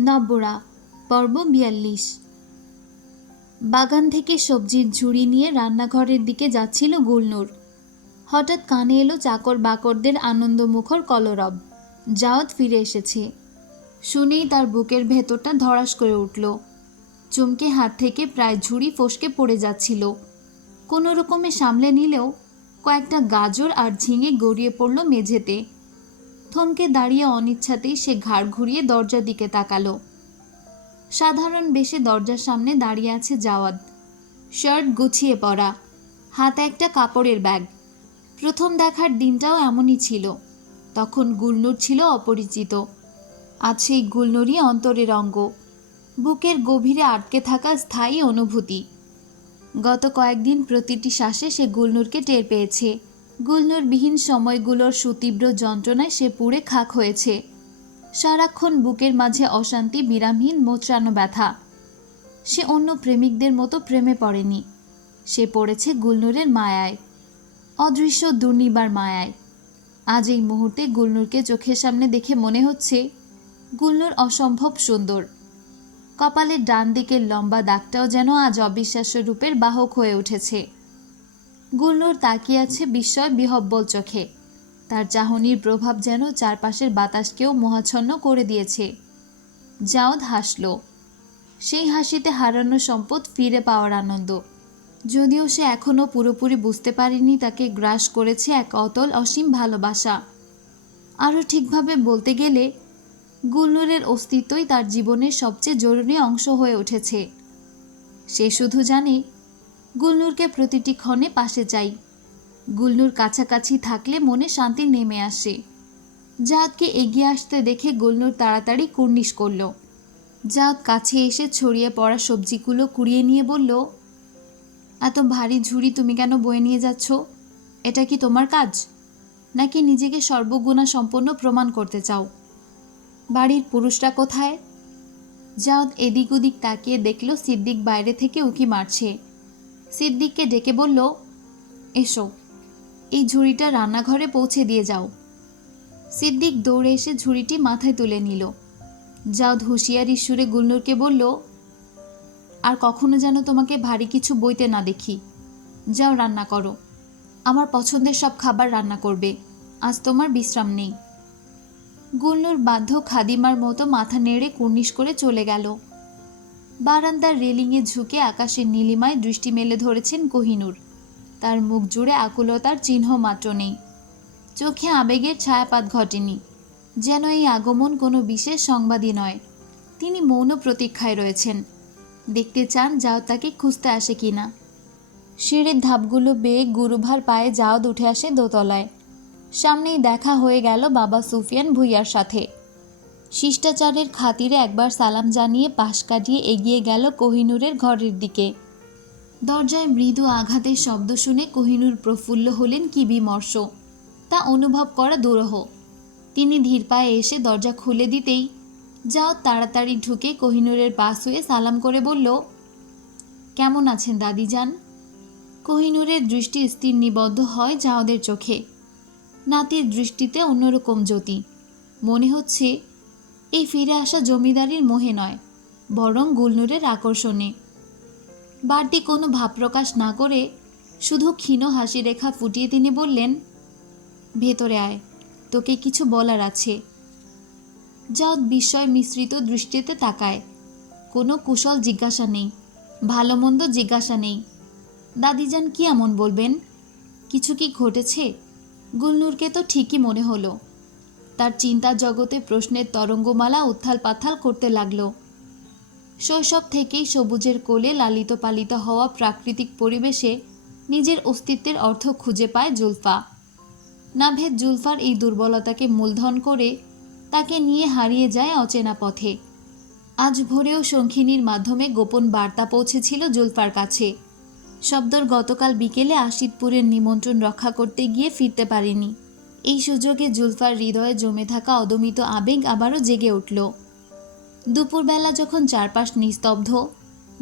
নব্বরা, পর্ব বিয়াল্লিশ। বাগান থেকে সবজির ঝুড়ি নিয়ে রান্নাঘরের দিকে যাচ্ছিল গুলনুর। হঠাৎ কানে এলো চাকর বাকরদের আনন্দমুখর কলরব। জাওয়াত ফিরে এসেছে। শুনেই তার বুকের ভেতরটা ধড়াস করে উঠল। চমকে হাত থেকে প্রায় ঝুড়ি ফসকে পড়ে যাচ্ছিল। কোনো রকমে সামলে নিলেও কয়েকটা গাজর আর ঝিঙে গড়িয়ে পড়ল মেঝেতে। থমকে দাঁড়িয়ে অনিচ্ছাতেই সে ঘাড় ঘুরিয়ে দরজার দিকে তাকালো। সাধারণ বেশে দরজার সামনে দাঁড়িয়ে আছে জাওয়াদ। শার্ট গুছিয়ে পরা। হাতে একটা কাপড়ের ব্যাগ। প্রথম দেখার দিনটাও এমনই ছিল। তখন গুলনুর ছিল অপরিচিত। আজ সেই গুলনুরই অন্তরের অঙ্গ। বুকের গভীরে আটকে থাকা স্থায়ী অনুভূতি। গত কয়েকদিন প্রতিটি শ্বাসে সে গুলনুরকে টের পেয়েছে। গুলনুরবিহীন সময়গুলোর সুতীব্র যন্ত্রণায় সে পুড়ে খাক হয়েছে। সারাক্ষণ বুকের মাঝে অশান্তি, বিরামহীন, মোচড়ানো ব্যথা। সে অন্য প্রেমিকদের মতো প্রেমে পড়েনি। সে পড়েছে গুলনুরের মায়ায়, অদৃশ্য দুর্নিবার মায়ায়। আজ এই মুহূর্তে গুলনুরকে চোখের সামনে দেখে মনে হচ্ছে, গুলনুর অসম্ভব সুন্দর। কপালের ডান দিকের লম্বা দাগটাও যেন আজ অবিশ্বাস্য রূপের বাহক হয়ে উঠেছে। গুলনুর তাকিয়ে আছে বিস্ময় বিহব্বল চোখে। তার চাহনির প্রভাব যেন চারপাশের বাতাসকেও মহাচ্ছন্ন করে দিয়েছে। জাওদ হাসল। সেই হাসিতে হারানো সম্পদ ফিরে পাওয়ার আনন্দ। যদিও সে এখনও পুরোপুরি বুঝতে পারেনি তাকে গ্রাস করেছে এক অতল অসীম ভালোবাসা। আরও ঠিকভাবে বলতে গেলে, গুলনুরের অস্তিত্বই তার জীবনের সবচেয়ে জরুরি অংশ হয়ে উঠেছে। সে শুধু জানে গুলনুরকে প্রতিটি ক্ষণে পাশে যাই। গুলনুর কাছাকাছি থাকলে মনে শান্তি নেমে আসে। জাহাদকে এগিয়ে আসতে দেখে গুলনুর তাড়াতাড়ি কুর্নিশ করল। জাহাদ কাছে এসে ছড়িয়ে পড়া সবজিগুলো কুড়িয়ে নিয়ে বলল, এত ভারী ঝুড়ি তুমি কেন বয়ে নিয়ে যাচ্ছ? এটা কি তোমার কাজ? নাকি নিজেকে সর্বগুণা সম্পন্ন প্রমাণ করতে চাও? বাড়ির পুরুষরা কোথায়? জাওদ এদিক ওদিক তাকিয়ে দেখল সিদ্দিক বাইরে থেকে উকি মারছে। সিদ্দিককে ডেকে বলল, এসো, এই ঝুড়িটা রান্নাঘরে পৌঁছে দিয়ে যাও। সিদ্দিক দৌড়ে এসে ঝুড়িটি মাথায় তুলে নিল। জাওদ হুঁশিয়ারি সুরে গুলনুরকে বলল, আর কখনো যেন তোমাকে ভারী কিছু বইতে না দেখি। যাও রান্না করো। আমার পছন্দের সব খাবার রান্না করবে। আজ তোমার বিশ্রাম নেই। গুলনুর বাধ্য খাদিমার মতো মাথা নেড়ে কুর্নিশ করে চলে গেল। বারান্দার রেলিংয়ে ঝুঁকে আকাশের নীলিমায় দৃষ্টি মেলে ধরেছেন কোহিনুর। তার মুখ জুড়ে আকুলতার চিহ্ন মাত্র নেই। চোখে আবেগের ছায়াপাত ঘটেনি। যেন এই আগমন কোনো বিশেষ সংবাদই নয়। তিনি মৌন প্রতীক্ষায় রয়েছেন। দেখতে চান যাও তাকে খুঁজতে আসে কিনা সিঁড়ির ধাপগুলো বেয়ে গুরুভার পায়ে যাওদ উঠে আসে দোতলায়। সামনেই দেখা হয়ে গেল বাবা সুফিয়ান ভুইয়ার সাথে। শিষ্টাচারের খাতিরে একবার সালাম জানিয়ে পাশ কাটিয়ে এগিয়ে গেল কোহিনুরের ঘরের দিকে। দরজায় মৃদু আঘাতের শব্দ শুনে কোহিনুর প্রফুল্ল হলেন কি বিমর্ষ তা অনুভব করা দুরহ। তিনি ধীর পায়ে এসে দরজা খুলে দিতেই যাও তাড়াতাড়ি ঢুকে কোহিনুরের পাশ হয়ে সালাম করে বলল, কেমন আছেন দাদিজান? কোহিনুরের দৃষ্টি স্থির নিবদ্ধ হয় জাওদের চোখে। নাতির দৃষ্টিতে অন্যরকম জ্যোতি। মনে হচ্ছে এই ফিরে আসা জমিদারির মোহে নয়, বরং গুলনুরের আকর্ষণে বাড়তি কোনো ভাব প্রকাশ না করে শুধু ক্ষীণ হাসি রেখা ফুটিয়ে তিনি বললেন, ভেতরে আয়, তোকে কিছু বলার আছে। জাওদ বিস্ময় মিশ্রিত দৃষ্টিতে তাকায়, কোনো কুশল জিজ্ঞাসা নেই, ভালো মন্দ জিজ্ঞাসা নেই। দাদিজান কি এমন বলবেন? কিছু কি ঘটেছে? গুলনুরকে তো ঠিকই মনে হলো। তার চিন্তা জগতে প্রশ্নের তরঙ্গমালা উত্থাল পাথাল করতে লাগল। শৈশব থেকেই সবুজের কোলে লালিত পালিত হওয়া প্রাকৃতিক পরিবেশে নিজের অস্তিত্বের অর্থ খুঁজে পায় জুলফা। নাভেদ জুলফার এই দুর্বলতাকে মূলধন করে তাকে নিয়ে হারিয়ে যায় অচেনা পথে। আজ ভোরেও শঙ্খিনীর মাধ্যমে গোপন বার্তা পৌঁছেছিল জুলফার কাছে। শব্দর গতকাল বিকেলে আশিতপুরের নিমন্ত্রণ রক্ষা করতে গিয়ে ফিরতে পারেনি। এই সুযোগে জুলফার হৃদয়ে জমে থাকা অদমিত আবেগ আবারও জেগে উঠল। দুপুরবেলা যখন চারপাশ নিস্তব্ধ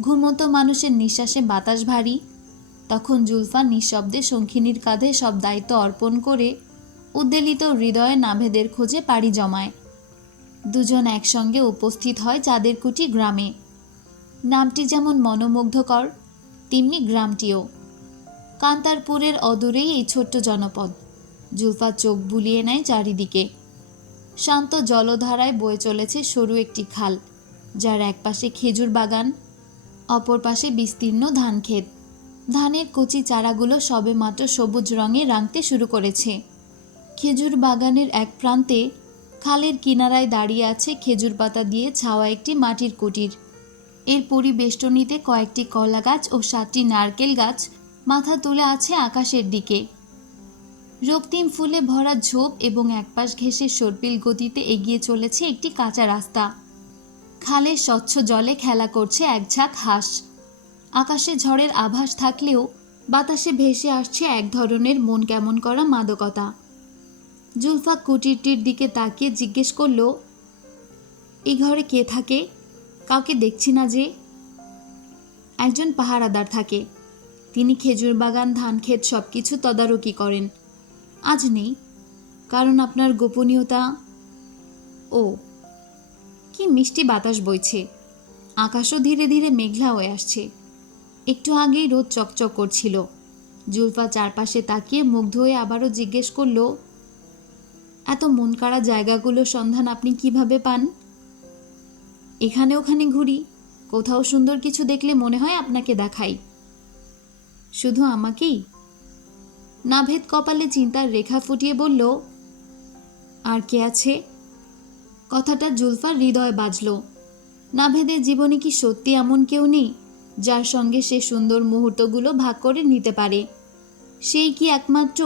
ঘুমতো মানুষের নিঃশ্বাসে বাতাস ভারী, তখন জুলফা নিঃশব্দে শঙ্খিনীর কাঁধে সব দায়িত্ব অর্পণ করে উদ্বেলিত হৃদয়ে নাভেদের খোঁজে পাড়ি জমায়। দুজন একসঙ্গে উপস্থিত হয় চাঁদেরকুটি গ্রামে। নামটি যেমন মনোমুগ্ধকর, তেমনি গ্রামটিও। কান্তারপুরের অদূরেই এই ছোট্ট জনপদ। জুলফা চোখ বুলিয়ে নেয় চারিদিকে। শান্ত জলধারায় বয়ে চলেছে সরু একটি খাল, যার একপাশে খেজুর বাগান, অপর পাশে বিস্তীর্ণ ধান ক্ষেত। ধানের কচি চারাগুলো সবেমাত্র সবুজ রঙে রাঙতে শুরু করেছে। খেজুর বাগানের এক প্রান্তে খালের কিনারায় দাঁড়িয়ে আছে খেজুর পাতা দিয়ে ছাওয়া একটি মাটির কুটির। এর পরিবেষ্টনীতে কয়েকটি কলা গাছ ও সাতটি নারকেল গাছ মাথা তুলে আছে আকাশের দিকে। রক্তিম ফুলে ভরা ঝোপ এবং একপাশ ঘেঁষে সর্পিল গতিতে এগিয়ে চলেছে একটি কাঁচা রাস্তা। খালের স্বচ্ছ জলে খেলা করছে এক ঝাঁক হাঁস। আকাশে ঝড়ের আভাস থাকলেও বাতাসে ভেসে আসছে এক ধরনের মন কেমন করা মাদকতা। জুলফা কুটিরটির দিকে তাকিয়ে জিজ্ঞেস করল এই ঘরে কে থাকে? কাউকে দেখছি না যে? একজন পাহারাদার থাকে। তিনি খেজুর বাগান, ধান ক্ষেত সব কিছু তদারকি করেন। আজ নেই, কারণ আপনার গোপনীয়তা, ও, কি মিষ্টি বাতাস বইছে। আকাশও ধীরে ধীরে মেঘলা হয়ে আসছে। একটু আগেই রোদ চকচক করছিল। জুলফা চারপাশে তাকিয়ে মুগ্ধ হয়ে আবারও জিজ্ঞেস করল, এত মন কাড়া জায়গাগুলোর সন্ধান আপনি কীভাবে পান? এখানে ওখানে ঘুরি, কোথাও সুন্দর কিছু দেখলে মনে হয় আপনাকে দেখাই। শুধু আমাকেই? নাভেদ কপালে চিন্তার রেখা ফুটিয়ে বলল, আর কে আছে? কথাটা জুলফার হৃদয় বাজল। নাভেদের জীবনে কি সত্যি এমন কেউ নেই, যার সঙ্গে সে সুন্দর মুহূর্তগুলো ভাগ করে নিতে পারে? সেই কি একমাত্র?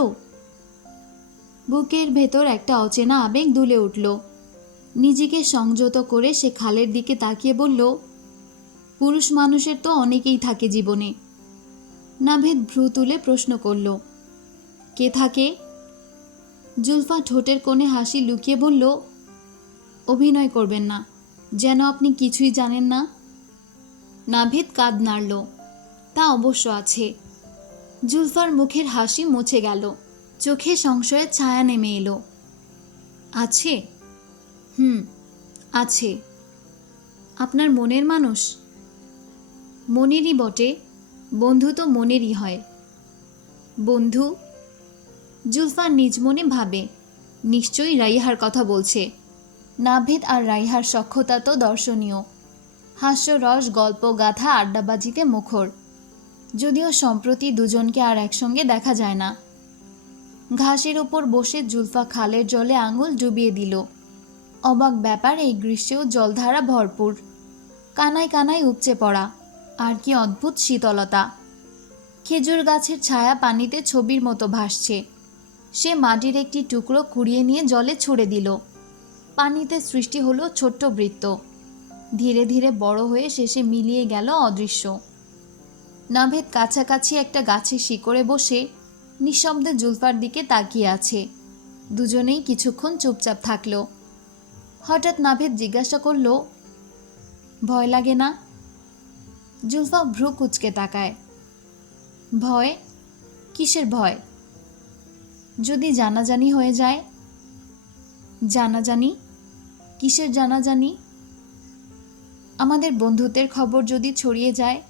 বুকের ভেতর একটা অচেনা আবেগ দুলে উঠল। নিজেকে সংযত করে সে খালের দিকে তাকিয়ে বলল, পুরুষ মানুষের তো অনেকেই থাকে জীবনে। নাভেদ ভ্রু তুলে প্রশ্ন করল কে থাকে? জুলফা ঠোঁটের কোণে হাসি লুকিয়ে বলল, অভিনয় করবেন না, যেন আপনি কিছুই জানেন না। নাভেদ কাঁদ নাড়ল, তা অবশ্য আছে। জুলফার মুখের হাসি মুছে গেল, চোখে সংশয়ের ছায়া নেমে এলো। আছে? হুম, আছে। আপনার মনের মানুষ? মনেরই বটে, বন্ধু তো মনেরই হয়। বন্ধু? জুলফা নিজ মনে ভাবে, নিশ্চয়ই রাইহার কথা বলছে। নাভেদ আর রাইহার সক্ষতা তো দর্শনীয়। হাস্যরস গল্প গাথা আড্ডাবাজিতে মুখর। যদিও সম্প্রতি দুজনকে আর একসঙ্গে দেখা যায় না। ঘাসের ওপর বসে জুলফা খালের জলে আঙুল ডুবিয়ে দিল। অবাক ব্যাপার এই গ্রীষ্মেও জলধারা ভরপুর। কানায় কানায় উপচে পড়া, আর কি অদ্ভুত শীতলতা। খেজুর গাছের ছায়া পানিতে ছবির মতো ভাসছে। সে মাটির একটি টুকরো কুড়িয়ে নিয়ে জলে ছুড়ে দিল। পানিতে সৃষ্টি হলো ছোট্ট বৃত্ত। ধীরে ধীরে বড় হয়ে শেষে মিলিয়ে গেল অদৃশ্য। নাভেদ কাছাকাছি একটা গাছের শিকড়ে বসে নিঃশব্দে জুলফার দিকে তাকিয়ে আছে। দুজনেই কিছুক্ষণ চুপচাপ থাকল। হঠাৎ নাভেদ জিজ্ঞাসা করল, ভয় লাগে না? জুলফা ভ্রু কুচকে তাকায়। ভয়? কিসের ভয়? যদি জানাজানি হয়ে যায়? জানাজানি? কিসের জানাজানি? আমাদের বন্ধুত্বের খবর যদি ছড়িয়ে যায়,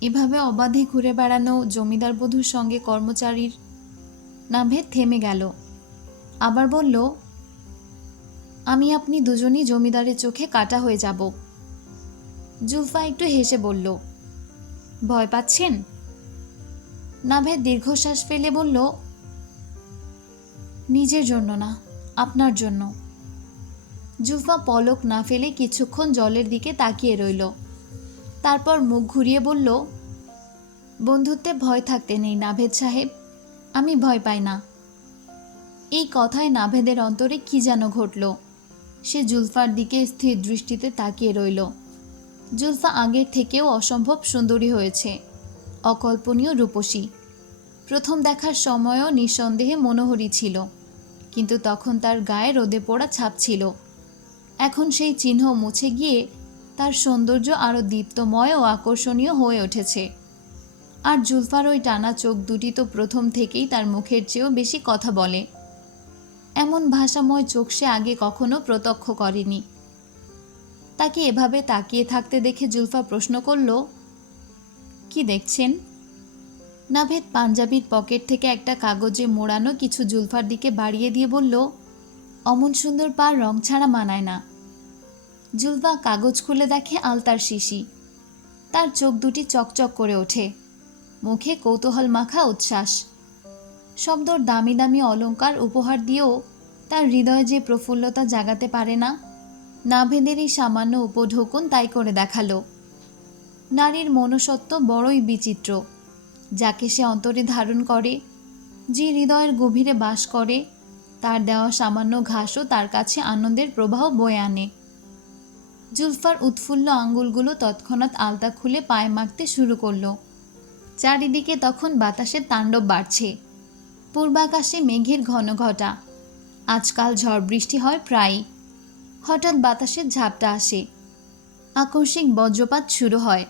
এভাবে অবাধে ঘুরে বেড়ানো জমিদার বধূর সঙ্গে কর্মচারীর নাভেদ থেমে গেল। আবার বলল, আমি আপনি দুজনই জমিদারের চোখে কাটা হয়ে যাব। জুলফা একটু হেসে বলল, ভয় পাচ্ছেন? নাভেদ দীর্ঘশ্বাস ফেলে বলল নিজের জন্য না, আপনার জন্য। জুলফা পলক না ফেলে কিছুক্ষণ জলের দিকে তাকিয়ে রইল। তারপর মুখ ঘুরিয়ে বলল, বন্ধুত্বে ভয় থাকতে নেই নাভেদ সাহেব, আমি ভয় পাই না। এই কথায় নাভেদের অন্তরে কি যেন ঘটল। সে জুলফার দিকে স্থির দৃষ্টিতে তাকিয়ে রইল। জুলফা আগের থেকেও অসম্ভব সুন্দরী হয়েছে, অকল্পনীয় রূপসী। প্রথম দেখার সময়ও নিঃসন্দেহে মনোহরী ছিল। কিন্তু তখন তার গায়ে রোদে পোড়া ছাপ ছিল। এখন সেই চিহ্ন মুছে গিয়ে তার সৌন্দর্য আরও দীপ্তময় ও আকর্ষণীয় হয়ে উঠেছে। আর জুলফার ওই টানা চোখ দুটি তো প্রথম থেকেই তার মুখের চেয়েও বেশি কথা বলে। এমন ভাষাময় চোখ সে আগে কখনো প্রত্যক্ষ করেনি। তাকে এভাবে তাকিয়ে থাকতে দেখে জুলফা প্রশ্ন করল, কি দেখছেন? নাভেদ পাঞ্জাবির পকেট থেকে একটা কাগজে মোড়ানো কিছু জুলফার দিকে বাড়িয়ে দিয়ে বলল, অমন সুন্দর পা রং ছাড়া মানায় না। জুলফা কাগজ খুলে দেখে আলতার শিশি। তার চোখ দুটি চকচক করে ওঠে। মুখে কৌতূহল মাখা উচ্ছ্বাস। শব্দর দামি দামি অলঙ্কার উপহার দিয়েও তার হৃদয়ে যে প্রফুল্লতা জাগাতে পারে না নাভেদের এই সামান্য উপঢৌকন তাই করে দেখাল। নারীর মনসত্ব বড়ই বিচিত্র। যাকে সে অন্তরে ধারণ করে, যে হৃদয়ের গভীরে বাস করে, তার দেওয়া সামান্য ঘাসও তার কাছে আনন্দের প্রবাহ বয়ে আনে। জুলফার উৎফুল্ল আঙ্গুলগুলো তৎক্ষণাৎ আলতা খুলে পায়ে মাখতে শুরু করল। চারিদিকে তখন বাতাসের তাণ্ডব বাড়ছে। পূর্বাকাশে মেঘের ঘন ঘটা। আজকাল ঝড় বৃষ্টি হয় প্রায় হঠাৎ বাতাসের ঝাপটা আসে। আকস্মিক বজ্রপাত শুরু হয়।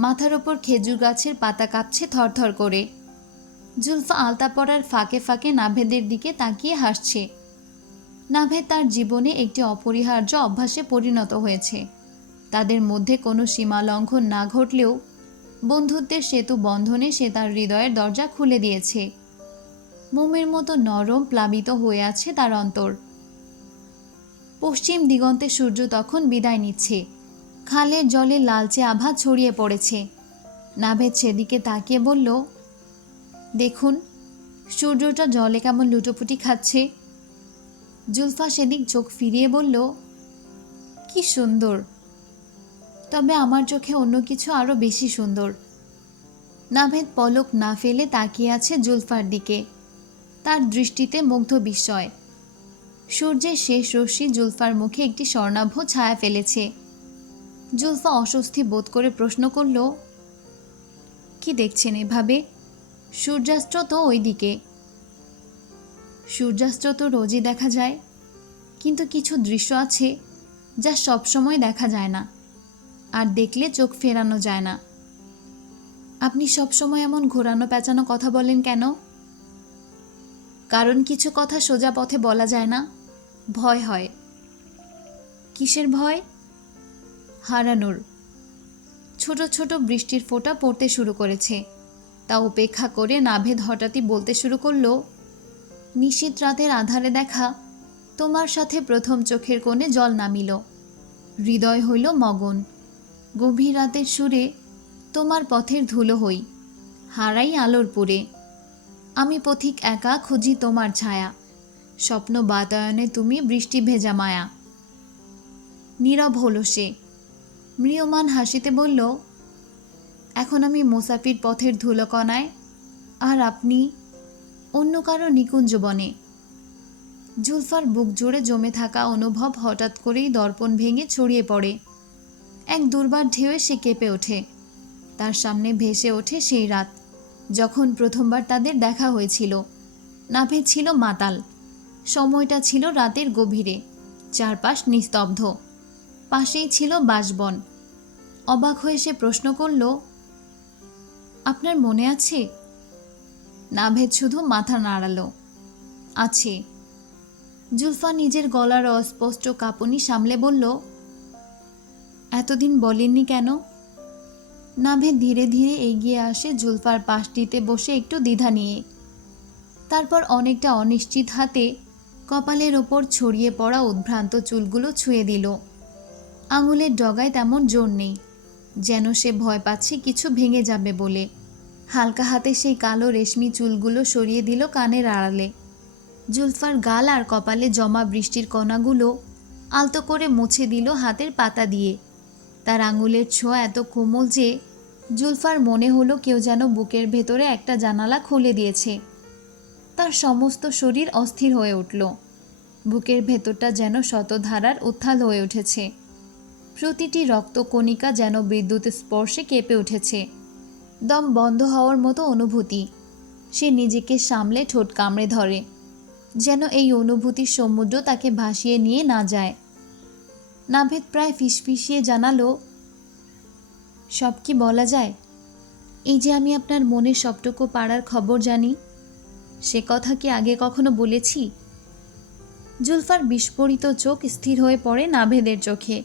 মাথার ওপর খেজুর গাছের পাতা কাঁপছে থরথর করে। জুলফা আলতা পড়ার ফাঁকে ফাঁকে নাভেদের দিকে তাকিয়ে হাসছে। নাভেদ তার জীবনে একটি অপরিহার্য অভ্যাসে পরিণত হয়েছে। তাদের মধ্যে কোনো সীমা লঙ্ঘন না ঘটলেও বন্ধুত্বের সেতু বন্ধনে সে তার হৃদয়ের দরজা খুলে দিয়েছে। মোমের মতো নরম প্লাবিত হয়ে আছে তার অন্তর। পশ্চিম দিগন্তে সূর্য তখন বিদায় নিচ্ছে। খালের জলে লালচে আভা ছড়িয়ে পড়েছে। নাভেদ সেদিকে তাকিয়ে বলল, দেখুন, সূর্যটা জলে কেমন লুটোপুটি খাচ্ছে। জুলফা সেদিক চোখ ফিরিয়ে বলল, কি সুন্দর। তবে আমার চোখে অন্য কিছু আরও বেশি সুন্দর। নাভেদ পলক না ফেলে তাকিয়ে আছে জুলফার দিকে। তার দৃষ্টিতে মুগ্ধ বিস্ময়। সূর্যের শেষ রশ্মি জুলফার মুখে একটি স্বর্ণাভ ছায়া ফেলেছে। জুলফা অস্বস্তি বোধ করে প্রশ্ন করল, কি দেখছেন এভাবে? সূর্যাস্ত তো ওইদিকে সূর্যাস্ত তো রোজই দেখা যায়, কিন্তু কিছু দৃশ্য আছে যা সবসময় দেখা যায় না, আর দেখলে চোখ ফেরানো যায় না। আপনি সবসময় এমন ঘোরানো পেঁচানো কথা বলেন কেন? কারণ কিছু কথা সোজা পথে বলা যায় না। ভয় হয়। কিসের ভয়? হারানোর ছোট ছোট বৃষ্টির ফোঁটা পড়তে শুরু করেছে। তা উপেক্ষা করে নাভেদ হঠাৎই বলতে শুরু করল নিশীত রাতের আধারে দেখা, তোমার সাথে প্রথম চোখের কোণে জল নামিল। হৃদয় হইল মগন। গভীর রাতের সুরে, তোমার পথের ধুলো হই, হারাই আলোর পুরে। আমি পথিক একা খুঁজি তোমার ছায়া। স্বপ্ন বাতায়নে তুমি বৃষ্টি ভেজা মায়া। নীরব হলো সে। ম্রিয়মান হাসিতে বলল, এখন আমি মোসাফির পথের ধুলোকণায়, আর আপনি অন্য কারও নিকুঞ্জ বনে। জুলফার বুক জুড়ে জমে থাকা অনুভব হঠাৎ করেই দর্পণ ভেঙে ছড়িয়ে পড়ে। এক দুর্বার ঢেউয়ে সে কেঁপে ওঠে। তার সামনে ভেসে ওঠে সেই রাত, যখন প্রথমবার তাদের দেখা হয়েছিল। নাভে ছিল মাতাল। সময়টা ছিল রাতের গভীরে। চারপাশ নিস্তব্ধ। পাশেই ছিল বাসবন। অবাক হয়ে সে প্রশ্ন করল, আপনার মনে আছে? নাভেদ শুধু মাথা নাড়ালো, আছে। জুলফা নিজের গলার অস্পষ্ট কাঁপুনি সামলে বলল, এতদিন বলেননি কেন? নাভেদ ধীরে ধীরে এগিয়ে আসে জুলফার পাশটিতে বসে একটু দ্বিধা নিয়ে। তারপর অনেকটা অনিশ্চিত হাতে কপালের ওপর ছড়িয়ে পড়া উদ্ভ্রান্ত চুলগুলো ছুঁয়ে দিল। আঙুলের ডগায় তেমন জোর নেই। যেন সে ভয় পাচ্ছে কিছু ভেঙে যাবে বলে। হালকা হাতে সেই কালো রেশমি চুলগুলো সরিয়ে দিল কানের আড়ালে। জুলফার গাল আর কপালে জমা বৃষ্টির কণাগুলো আলতো করে মুছে দিল হাতের পাতা দিয়ে। তার আঙুলের ছোঁয়া এত কোমল যে জুলফার মনে হলো কেউ যেন বুকের ভেতরে একটা জানালা খুলে দিয়েছে। তার সমস্ত শরীর অস্থির হয়ে উঠল। বুকের ভেতরটা যেন শতধারার উত্থাল হয়ে উঠেছে। প্রতিটি রক্তকণিকা যেন বিদ্যুৎ স্পর্শে কেঁপে উঠেছে। দম বন্ধ হওয়ার মতো অনুভূতি। সে নিজেকে সামলে ঠোঁট কামড়ে ধরে, যেন এই অনুভূতির সমুদ্র তাকে ভাসিয়ে নিয়ে না যায়। নাভেদ প্রায় ফিসফিসিয়ে জানালো, সব কি বলা যায়? এই যে আমি আপনার মনের সবটুকু পাড়ার খবর জানি, সে কথা কি আগে কখনো বলেছি? জুলফার বিস্ফোরিত চোখ স্থির হয়ে পড়ে নাভেদের চোখে।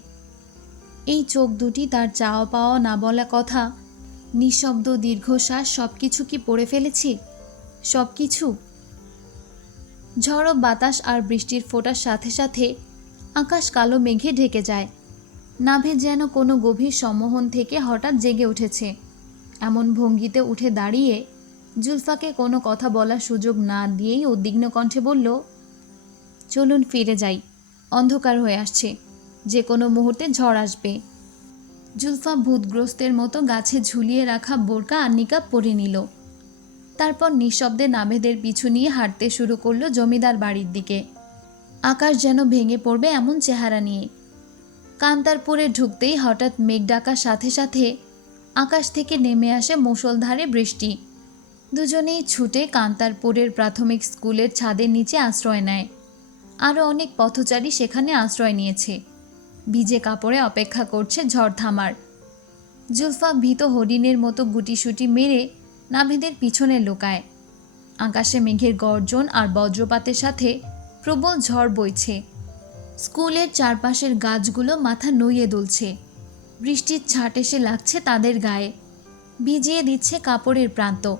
এই চোখ দুটি তার চাওয়া পাওয়া না বলা কথা। নিঃশব্দ দীর্ঘশ্বাস সব কিছু কি পড়ে ফেলেছি? সব কিছু ঝড়ো বাতাস আর বৃষ্টির ফোঁটার সাথে সাথে আকাশ কালো মেঘে ঢেকে যায়। নাভে যেন কোনো গভীর সম্মোহন থেকে হঠাৎ জেগে উঠেছে। এমন ভঙ্গিতে উঠে দাঁড়িয়ে জুলফাকে কোনো কথা বলার সুযোগ না দিয়েই উদ্বিগ্ন কণ্ঠে বলল, চলুন ফিরে যাই। অন্ধকার হয়ে আসছে। যে কোনো মুহূর্তে ঝড় আসবে। জুলফা ভূতগ্রস্তের মতো গাছে ঝুলিয়ে রাখা বোরকা আর নিকাব পরে নিল। তারপর নিঃশব্দে নাভেদের পিছু নিয়ে হাঁটতে শুরু করল জমিদার বাড়ির দিকে। আকাশ যেন ভেঙে পড়বে এমন চেহারা নিয়ে। কান্তারপুরে ঢুকতেই হঠাৎ মেঘ ডাকার সাথে সাথে আকাশ থেকে নেমে আসে মুষলধারে বৃষ্টি। দুজনেই ছুটে কান্তারপুরের প্রাথমিক স্কুলের ছাদের নিচে আশ্রয় নেয়। আরও অনেক পথচারী সেখানে আশ্রয় নিয়েছে। ভিজে কাপড়ে অপেক্ষা করছে ঝড় থামার জুলফা ভীত হরিণের মতো গুটিসুটি মেরে নাভিদের পিছনে লুকায়। আকাশে মেঘের গর্জন আর বজ্রপাতের সাথে প্রবল ঝড় বইছে। স্কুলের চারপাশের গাছগুলো মাথা নুইয়ে দুলছে। বৃষ্টির ছাট এসে লাগছে তাদের গায়ে। ভিজিয়ে দিচ্ছে কাপড়ের প্রান্ত।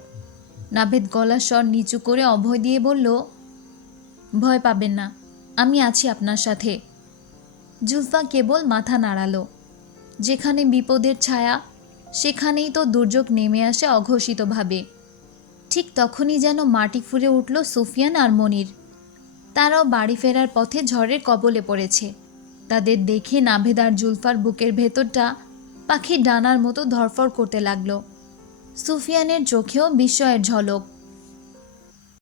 নাভেদ গলার স্বর নিচু করে অভয় দিয়ে বলল, ভয় পাবেন না, আমি আছি আপনার সাথে। জুলফা কেবল মাথা নাড়ালো। যেখানে বিপদের ছায়া, সেখানেই তো দুর্যোগ নেমে আসে অঘোষিতভাবে। ঠিক তখনই যেন মাটি ফুঁড়ে উঠল সুফিয়ান আর মনির। তারাও বাড়ি ফেরার পথে ঝড়ের কবলে পড়েছে। তাদের দেখে নাভেদার জুলফার বুকের ভেতরটা পাখির ডানার মতো ধরফর করতে লাগল। সুফিয়ানের চোখেও বিস্ময়ের ঝলক।